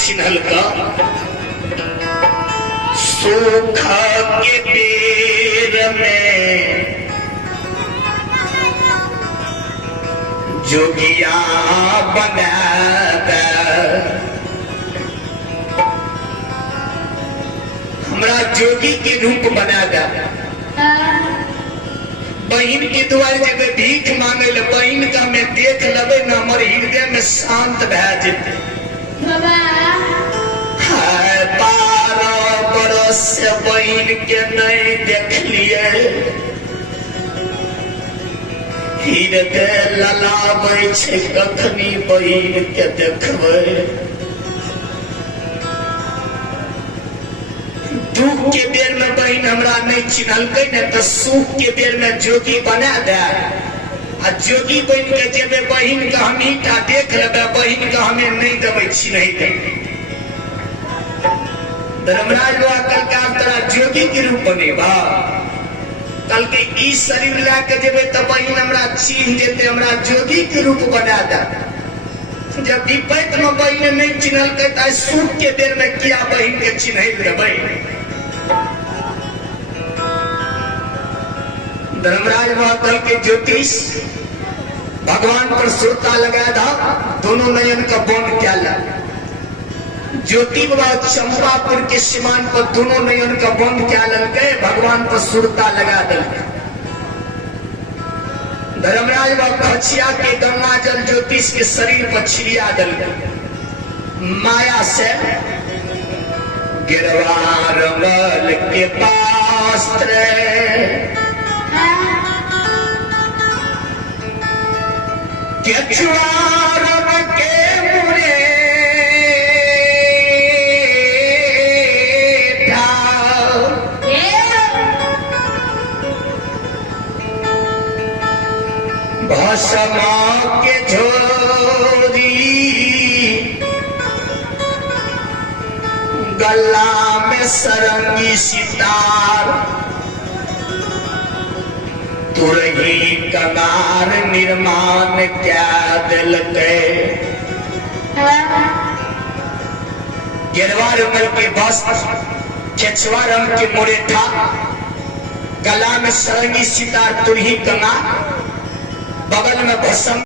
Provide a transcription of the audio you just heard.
चिन्हल का सूखा के बेर में जोगिया बना हमरा जोगी के रूप बना दा। बहन के द्वार जब भीख मांगे ले बहन का मैं देख लबे न हमर हृदय में शांत भै जेते। 12 बरस से बहन के नहीं देख लिए हृदय ललाबै छै कखनी बहन के देखबै। दुख के बेर में बहन हमरा नहीं चिन्हलकै न तो सुख के बेर में जोगी बना दे। आ जोगी बन के जेबे बहन के हम ईटा देख लेबे बहन के हमें नहीं देवे चिन्ह दे। धर्मराज बाबा कल के आप तोरा जोगी के रूप बनेबा कल के ई शरीर ला के जेबे तो बहन हमरा चिन्ह देते हमरा जोगी के रूप बना दे। जब विपैत में बहन नहीं चिन्हलकै त सुख के बेर में किया बहन के चिन्ह देबै। धर्मराज महाकाल के ज्योतिष भगवान पर सुरता लगाया था दोनों नयन का बंद क्या ला। ज्योति बाबा चंपापुर के सीमान पर दोनों नयन का बंद क्या लगे भगवान पर सुरता लगा दल। धर्मराज बाबा खचिया के गंगा जल ज्योतिष के शरीर पर छिड़िया दल। माया से गिरवा रंगल के पास केचुआरम के मुरे भस्मा के झोरी गला में सरंगी सितार तुरही कगार निर्माण क्या दिल के। गिरवा रंगल के वस्त्र केचुआ रंग के मुरेठा गला में सरंगी सितार तुरही कंगार बगल में भस्म